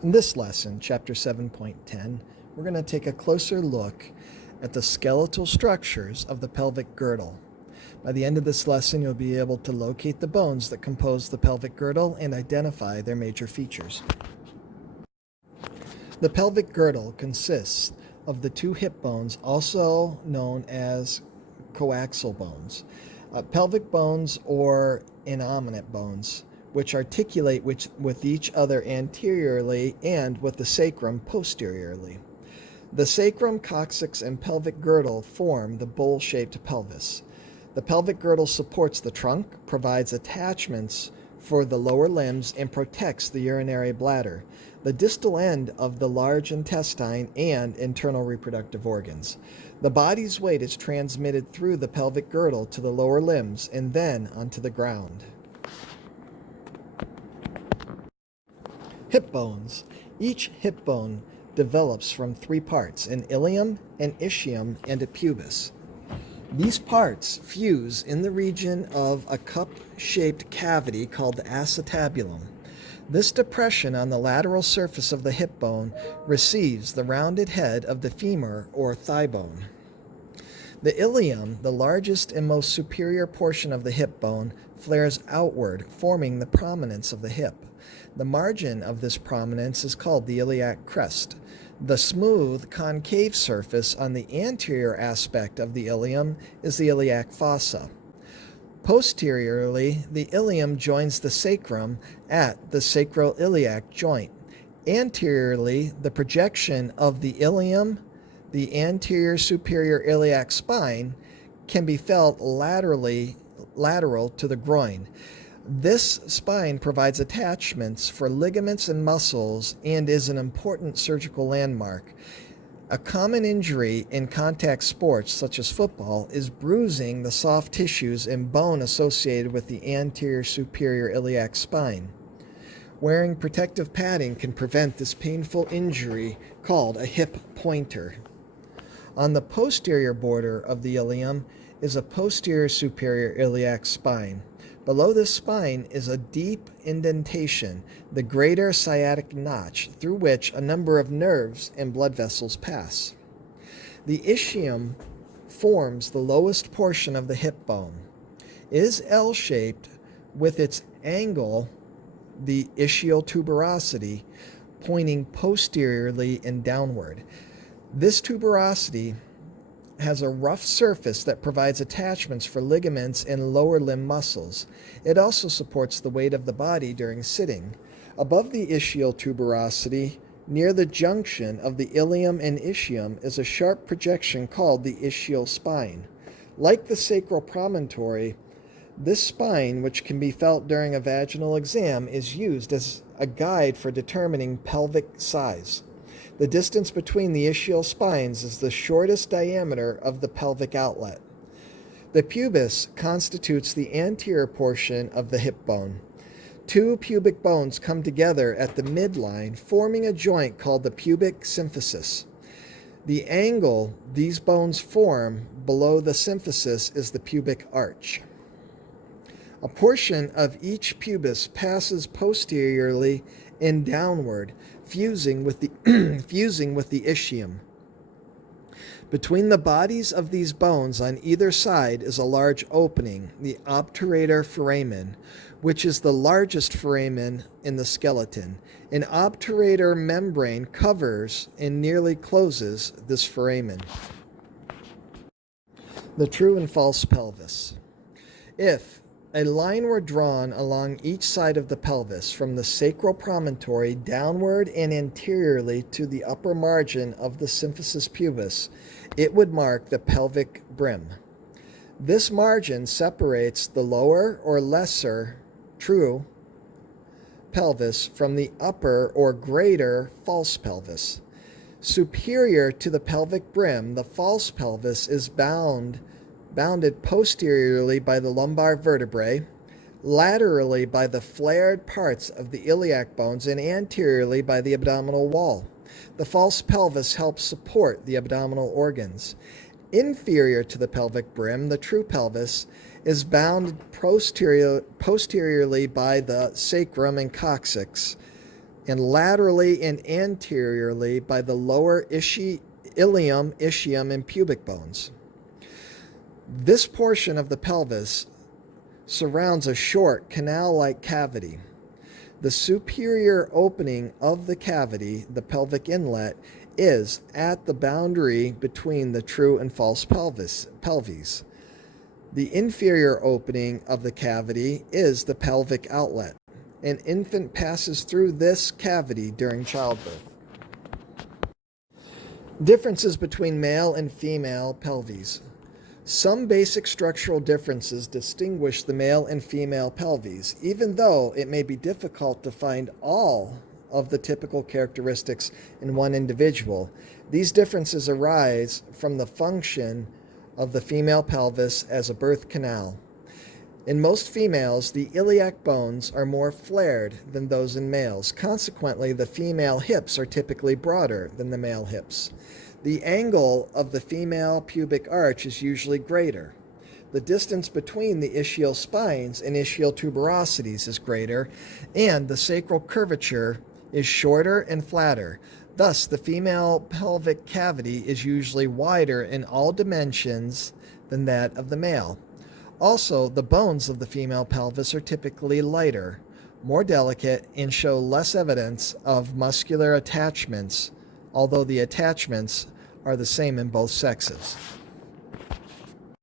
In this lesson, Chapter 7.10, we're going to take a closer look at the skeletal structures of the pelvic girdle. By the end of this lesson, you'll be able to locate the bones that compose the pelvic girdle and identify their major features. The pelvic girdle consists of the two hip bones, also known as coaxial bones, pelvic bones or innominate bones, which articulate with each other anteriorly and with the sacrum posteriorly. The sacrum, coccyx, and pelvic girdle form the bowl-shaped pelvis. The pelvic girdle supports the trunk, provides attachments for the lower limbs, and protects the urinary bladder, the distal end of the large intestine, and internal reproductive organs. The body's weight is transmitted through the pelvic girdle to the lower limbs and then onto the ground. Hip bones. Each hip bone develops from three parts: an ilium, an ischium, and a pubis. These parts fuse in the region of a cup-shaped cavity called the acetabulum. This depression on the lateral surface of the hip bone receives the rounded head of the femur or thigh bone. The ilium, the largest and most superior portion of the hip bone, flares outward, forming the prominence of the hip. The margin of this prominence is called the iliac crest. The smooth, concave surface on the anterior aspect of the ilium is the iliac fossa. Posteriorly, the ilium joins the sacrum at the sacroiliac joint. Anteriorly, the projection of the ilium, the anterior superior iliac spine, can be felt lateral to the groin. This spine provides attachments for ligaments and muscles and is an important surgical landmark. A common injury in contact sports, such as football, is bruising the soft tissues and bone associated with the anterior superior iliac spine. Wearing protective padding can prevent this painful injury, called a hip pointer. On the posterior border of the ilium is a posterior superior iliac spine. Below this spine is a deep indentation, the greater sciatic notch, through which a number of nerves and blood vessels pass. The ischium forms the lowest portion of the hip bone. It is L-shaped with its angle, the ischial tuberosity, pointing posteriorly and downward. This tuberosity has a rough surface that provides attachments for ligaments and lower limb muscles. It also supports the weight of the body during sitting. Above the ischial tuberosity, near the junction of the ilium and ischium, is a sharp projection called the ischial spine. Like the sacral promontory, this spine, which can be felt during a vaginal exam, is used as a guide for determining pelvic size. The distance between the ischial spines is the shortest diameter of the pelvic outlet. The pubis constitutes the anterior portion of the hip bone. Two pubic bones come together at the midline, forming a joint called the pubic symphysis. The angle these bones form below the symphysis is the pubic arch. A portion of each pubis passes posteriorly and downward, fusing with the ischium. Between the bodies of these bones on either side is a large opening, the obturator foramen, which is the largest foramen in the skeleton. An obturator membrane covers and nearly closes this foramen. The true and false pelvis. If a line were drawn along each side of the pelvis from the sacral promontory downward and anteriorly to the upper margin of the symphysis pubis, it would mark the pelvic brim. This margin separates the lower or lesser true pelvis from the upper or greater false pelvis. Superior to the pelvic brim, the false pelvis is bounded posteriorly by the lumbar vertebrae, laterally by the flared parts of the iliac bones, and anteriorly by the abdominal wall. The false pelvis helps support the abdominal organs. Inferior to the pelvic brim, the true pelvis is bounded posteriorly by the sacrum and coccyx, and laterally and anteriorly by the lower ilium, ischium, and pubic bones. This portion of the pelvis surrounds a short canal-like cavity. The superior opening of the cavity, the pelvic inlet, is at the boundary between the true and false pelvis. The inferior opening of the cavity is the pelvic outlet. An infant passes through this cavity during childbirth. Differences between male and female pelvis. Some basic structural differences distinguish the male and female pelvis, even though it may be difficult to find all of the typical characteristics in one individual. These differences arise from the function of the female pelvis as a birth canal. In most females, the iliac bones are more flared than those in males. Consequently, the female hips are typically broader than the male hips. The angle of the female pubic arch is usually greater. The distance between the ischial spines and ischial tuberosities is greater, and the sacral curvature is shorter and flatter. Thus, the female pelvic cavity is usually wider in all dimensions than that of the male. Also, the bones of the female pelvis are typically lighter, more delicate, and show less evidence of muscular attachments, although the attachments are the same in both sexes.